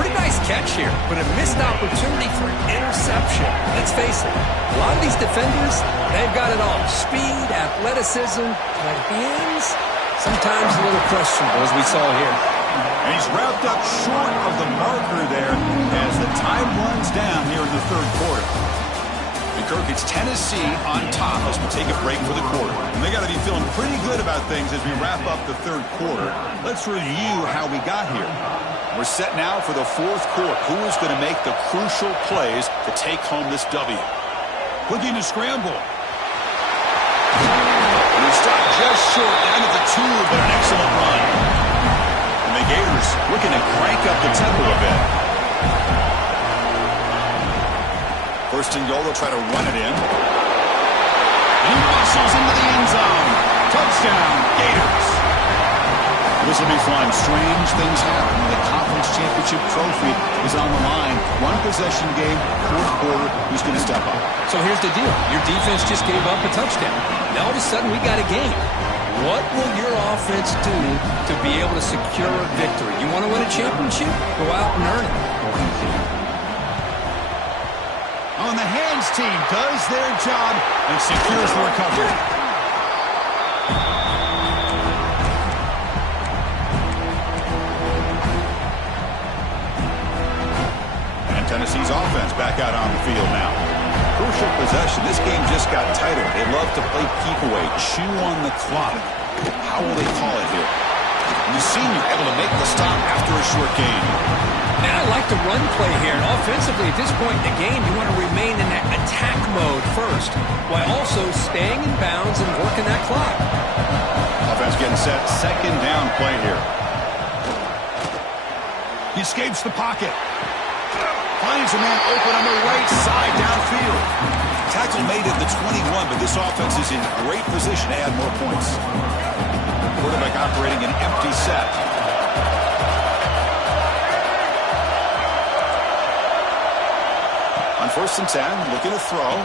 Pretty nice catch here, but a missed opportunity for an interception. Let's face it, a lot of these defenders, they've got it all. Speed, athleticism, but hands, sometimes a little questionable, as we saw here. And he's wrapped up short of the marker there as the time runs down here in the 3rd quarter. And Kirk, it's Tennessee on top as we take a break for the quarter. And they got to be feeling pretty good about things as we wrap up the 3rd quarter. Let's review how we got here. We're set now for the 4th quarter. Who is going to make the crucial plays to take home this W? Looking to scramble. And he stopped just short down at the 2, but an excellent run. The Gators looking to crank up the tempo a bit. 1st and goal, they'll try to run it in. And he muscles into the end zone. Touchdown, Gators. This will be fun. Strange things happen when the conference championship trophy is on the line. 1-possession game, 4th quarter. Who's going to step up? So here's the deal. Your defense just gave up a touchdown. Now all of a sudden we got a game. What will your offense do to be able to secure a victory? You want to win a championship? Go out and earn it. On the hands team does their job and secures the recovery. Tennessee's offense back out on the field now. Crucial possession. This game just got tighter. They love to play keep away, chew on the clock. How will they call it here? And the senior able to make the stop after a short gain. Man, I like the run play here. And offensively, at this point in the game, you want to remain in that attack mode first, while also staying in bounds and working that clock. Offense getting set. Second down play here. He escapes the pocket. Finds a man open on the right side downfield. Tackle made at the 21, but this offense is in great position to add more points. Quarterback operating an empty set. On 1st and 10, looking to throw.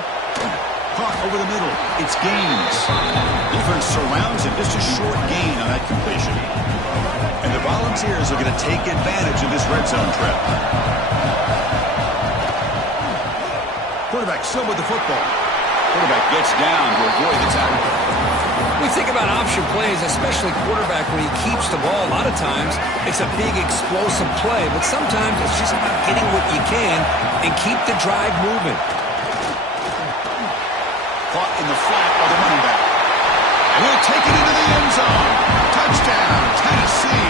Caught over the middle. It's Gaines. Defense surrounds him. Just a short gain on that completion. And the Volunteers are going to take advantage of this red zone trap. Quarterback still with the football. Quarterback gets down to avoid the tackle. We think about option plays, especially quarterback, when he keeps the ball. A lot of times, it's a big explosive play, but sometimes it's just about getting what you can and keep the drive moving. Caught in the flat by the running back. And he'll take it into the end zone. Touchdown, Tennessee.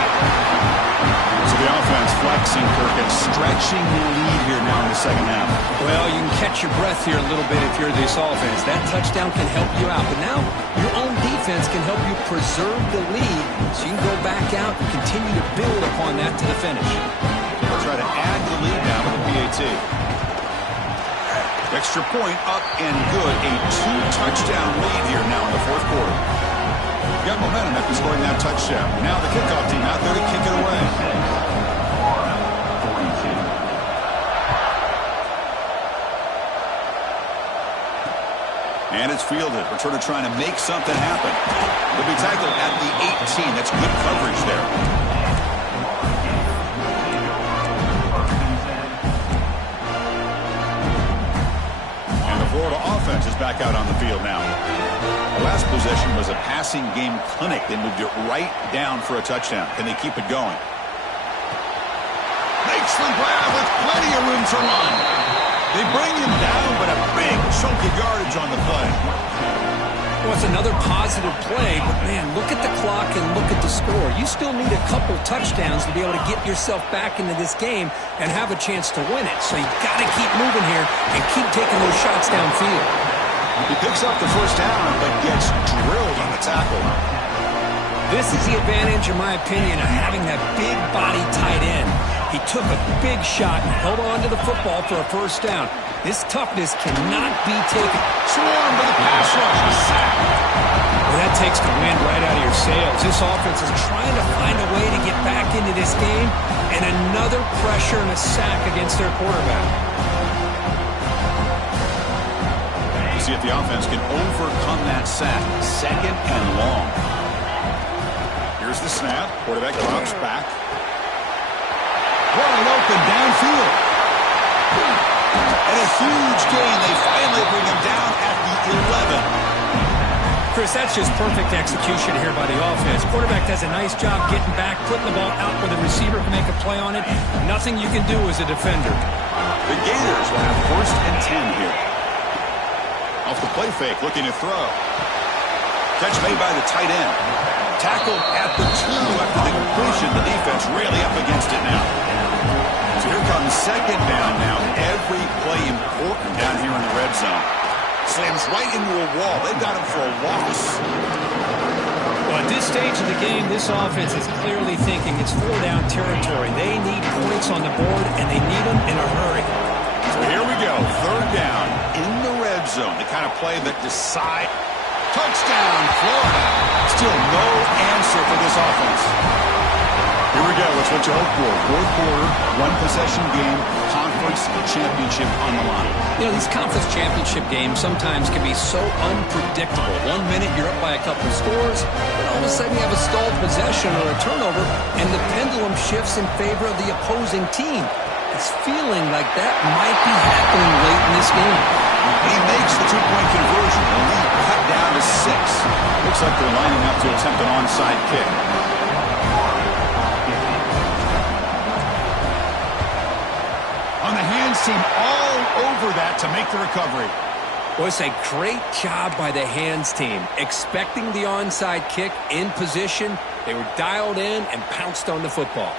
So the offense flexing, Kirk, and stretching the lead here now in the second half. Well, you can catch your breath here a little bit if you're this offense. That touchdown can help you out. But now your own defense can help you preserve the lead so you can go back out and continue to build upon that to the finish. They'll try to add to the lead now with the PAT. Extra point up and good. A 2-touchdown lead here now in the fourth quarter. Got momentum after scoring that touchdown. Now the kickoff team out there to kick it away. And it's fielded. Returner trying to make something happen. They'll be tackled at the 18. That's good coverage there. And the Florida offense is back out on the field now. The last possession was a passing game clinic. They moved it right down for a touchdown. Can they keep it going? Makes the grab with plenty of room to run. They bring him down, but a big chunk of yardage on the play. Well, it's another positive play, but man, look at the clock and look at the score. You still need a couple touchdowns to be able to get yourself back into this game and have a chance to win it. So you've got to keep moving here and keep taking those shots downfield. He picks up the first down, but gets drilled on the tackle. This is the advantage, in my opinion, of having that big body tight end. He took a big shot and held on to the football for a first down. This toughness cannot be taken. Swarm with a pass rush, a sack. Well, that takes the wind right out of your sails. This offense is trying to find a way to get back into this game, and another pressure and a sack against their quarterback. See if the offense can overcome that sack. Second and long. Here's the snap. Quarterback drops back. Wide open downfield. And a huge gain. They finally bring him down at the 11. Chris, that's just perfect execution here by the offense. Quarterback does a nice job getting back, putting the ball out where the receiver can make a play on it. Nothing you can do as a defender. The Gators will have 1st and 10 here. Off the play fake, looking to throw. Catch made by the tight end. Tackled at the 2 after the completion. The defense really up against it now. So here comes second down now. Every play important down here in the red zone. Slams right into a wall. They've got him for a loss. Well, at this stage of the game, this offense is clearly thinking it's 4-down territory. They need points on the board, and they need them in a hurry. So here we go. 3rd down in the red zone. The kind of play that decide. Touchdown, Florida. Still no answer for this offense. Here we go. That's what you hope for. Fourth quarter, one-possession game, conference championship on the line. You know, these conference championship games sometimes can be so unpredictable. 1 minute you're up by a couple of scores, and all of a sudden you have a stalled possession or a turnover, and the pendulum shifts in favor of the opposing team. It's feeling like that might be happening late in this game. He makes the 2-point conversion. The lead cut down to 6. Looks like they're lining up to attempt an onside kick. On the hand defense seemed all over that to make the recovery. Well, it's a great job by the hands team. Expecting the onside kick in position, they were dialed in and pounced on the football.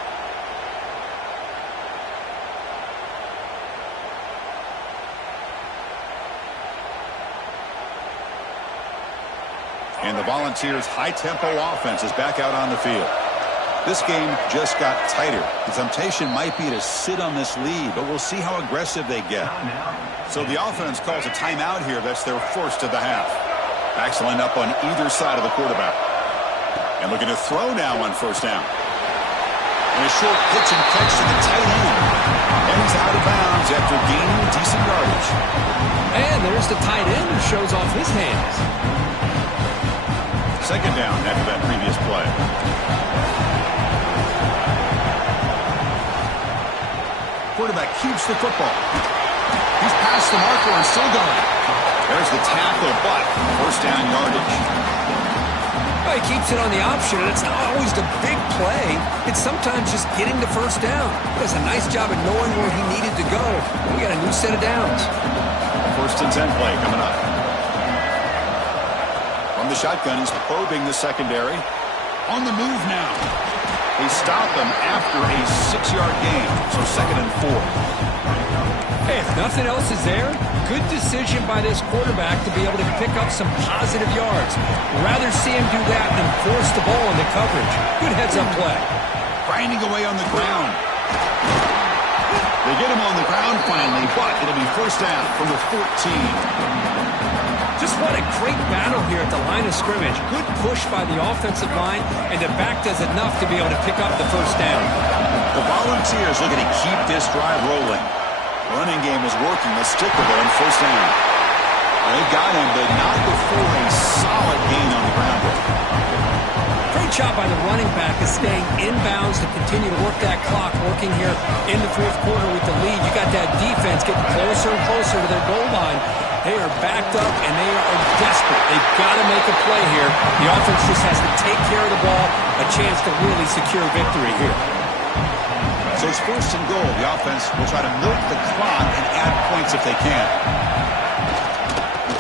And the Volunteers' high-tempo offense is back out on the field. This game just got tighter. The temptation might be to sit on this lead, but we'll see how aggressive they get. So the offense calls a timeout here. That's their first of the half. Backs lined up on either side of the quarterback. And looking to throw now on first down. And a short pitch and catch to the tight end. And he's out of bounds after gaining decent yardage. And there's the tight end who shows off his hands. Second down after that previous play. Quarterback keeps the football. He's past the marker and still going. There's the tackle, but first down yardage. Well, he keeps it on the option, and it's not always the big play. It's sometimes just getting the first down. He does a nice job of knowing where he needed to go. We got a new set of downs. First and 10 play coming up. From the shotgun, he's probing the secondary. On the move now. They stop him after a 6-yard gain, so second and 4. Hey, if nothing else is there, good decision by this quarterback to be able to pick up some positive yards. Rather see him do that than force the ball into coverage. Good heads-up play. Grinding away on the ground. They get him on the ground finally, but it'll be first down from the 14. Just what a great battle here at the line of scrimmage. Good push by the offensive line, and the back does enough to be able to pick up the first down. The Volunteers looking to keep this drive rolling. Running game is working. Let's stick with it on first down. They've got him, but not before a solid gain on the ground. Great job by the running back of staying inbounds to continue to work that clock, working here in the fourth quarter with the lead. You got that defense getting closer and closer to their goal line. They are backed up, and they are desperate. They've got to make a play here. The offense just has to take care of the ball, a chance to really secure victory here. So it's first and goal. The offense will try to milk the clock and add points if they can.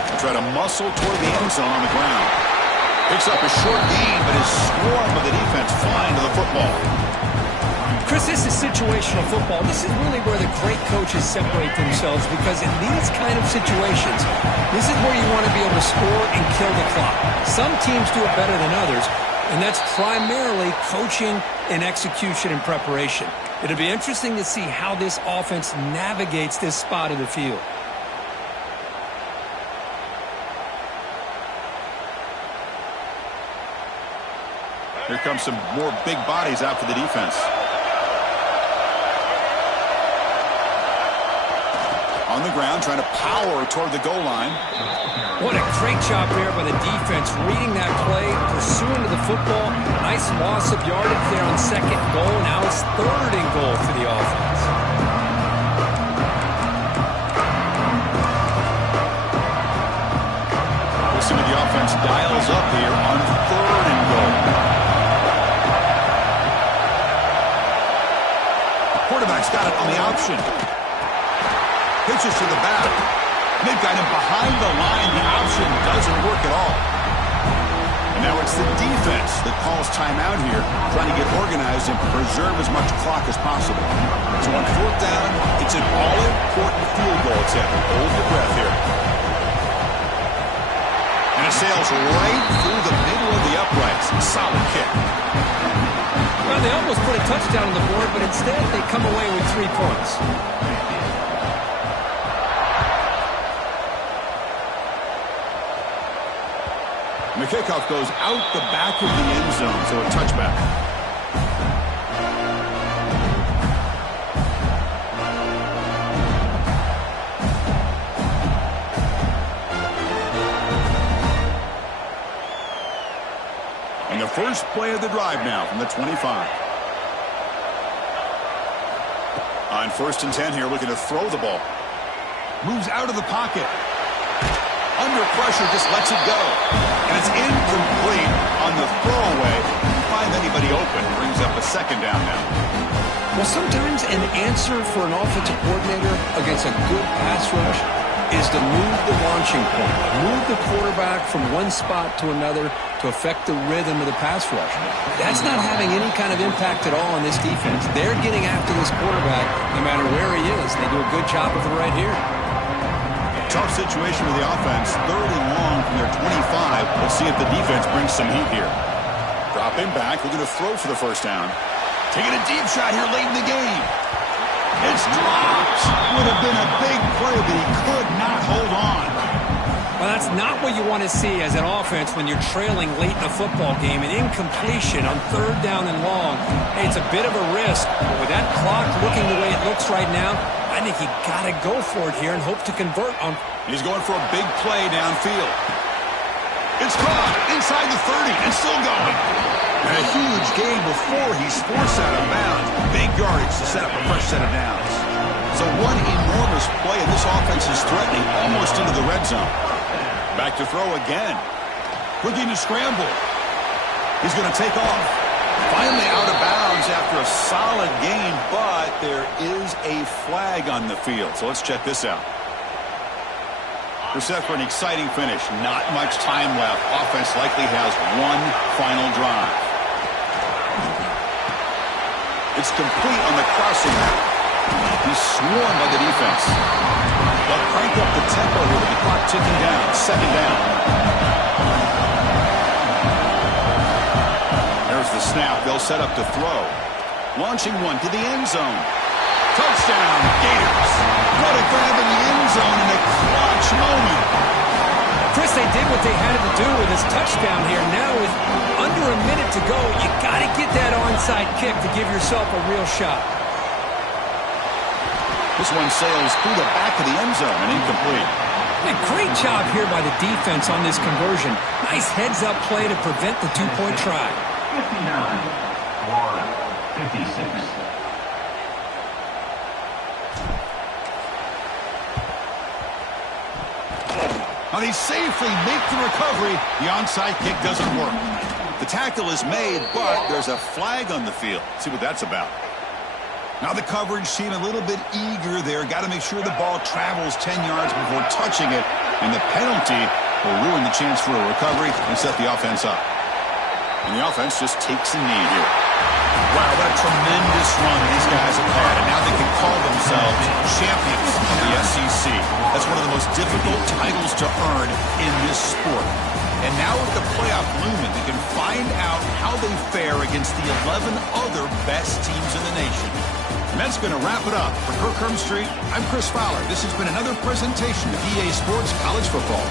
They'll try to muscle toward the end zone on the ground. Picks up a short gain, but his swarm of the defense flying to the football. Chris, this is situational football. This is really where the great coaches separate themselves, because in these kind of situations, this is where you want to be able to score and kill the clock. Some teams do it better than others, and that's primarily coaching and execution and preparation. It'll be interesting to see how this offense navigates this spot of the field. Here comes some more big bodies out for the defense. On the ground, trying to power toward the goal line. What a great job there by the defense, reading that play, pursuing to the football. Nice loss of yardage there on second goal. Now it's third and goal for the offense. We'll see what the offense dials up here on third and goal. Quarterback's got it on the option. Pitches to the back. They've got him behind the line. The option doesn't work at all. And now it's the defense that calls timeout here, trying to get organized and preserve as much clock as possible. So on fourth down, it's an all-important field goal attempt. Hold your breath here. And it sails right through the middle of the uprights. Solid kick. Well, they almost put a touchdown on the board, but instead they come away with 3 points. And the kickoff goes out the back of the end zone, so a touchback. And the first play of the drive now from the 25. On first and 10 here, looking to throw the ball. Moves out of the pocket. Under pressure, just lets it go. And it's incomplete on the throwaway. Can't find anybody open. Brings up a second down now. Well, sometimes an answer for an offensive coordinator against a good pass rush is to move the launching point, move the quarterback from one spot to another to affect the rhythm of the pass rush. That's not having any kind of impact at all on this defense. They're getting after this quarterback no matter where he is. They do a good job of it right here. Tough situation with the offense. 3rd and long from their 25. Let's see if the defense brings some heat here. Drop him back. We're going to throw for the first down. Taking a deep shot here late in the game. It's dropped. Would have been a big play, but he could not hold on. Well, that's not what you want to see as an offense when you're trailing late in a football game. An incompletion on 3rd down and long. Hey, it's a bit of a risk, but with that clock looking the way it looks right now, I think you got to go for it here and hope to convert on. He's going for a big play downfield. It's caught inside the 30 and still going. And a huge gain before he's forced out of bounds. Big yardage to set up a fresh set of downs. So one enormous play, and this offense is threatening almost into the red zone. Back to throw again. Looking to scramble. He's going to take off. Finally out of bounds after a solid gain, but there is a flag on the field. So let's check this out. We're set for an exciting finish. Not much time left. Offense likely has one final drive. It's complete on the crossing route. He's swarmed by the defense. They'll crank up the tempo here with the clock ticking down. 2nd down. There's the snap. They'll set up to throw. Launching one to the end zone. Touchdown, Gators. What a grab in the end zone in a clutch moment. Chris, they did what they had to do with his touchdown here. Now with under a minute to go, you got to get that onside kick to give yourself a real shot. This one sails through the back of the end zone and incomplete. A great job here by the defense on this conversion. Nice heads-up play to prevent the 2-point try. 59 or 56. Now they safely make the recovery. The onside kick doesn't work. The tackle is made, but there's a flag on the field. Let's see what that's about. Now the coverage seemed a little bit eager there. Got to make sure the ball travels 10 yards before touching it. And the penalty will ruin the chance for a recovery and set the offense up. And the offense just takes a knee here. Wow, what a tremendous run these guys have had. And now they can call themselves champions of the SEC. That's one of the most difficult titles to earn in this sport. And now with the playoff looming, they can find out how they fare against the 11 other best teams in the nation. And that's going to wrap it up. For Kirk Street, I'm Chris Fowler. This has been another presentation of EA Sports College Football.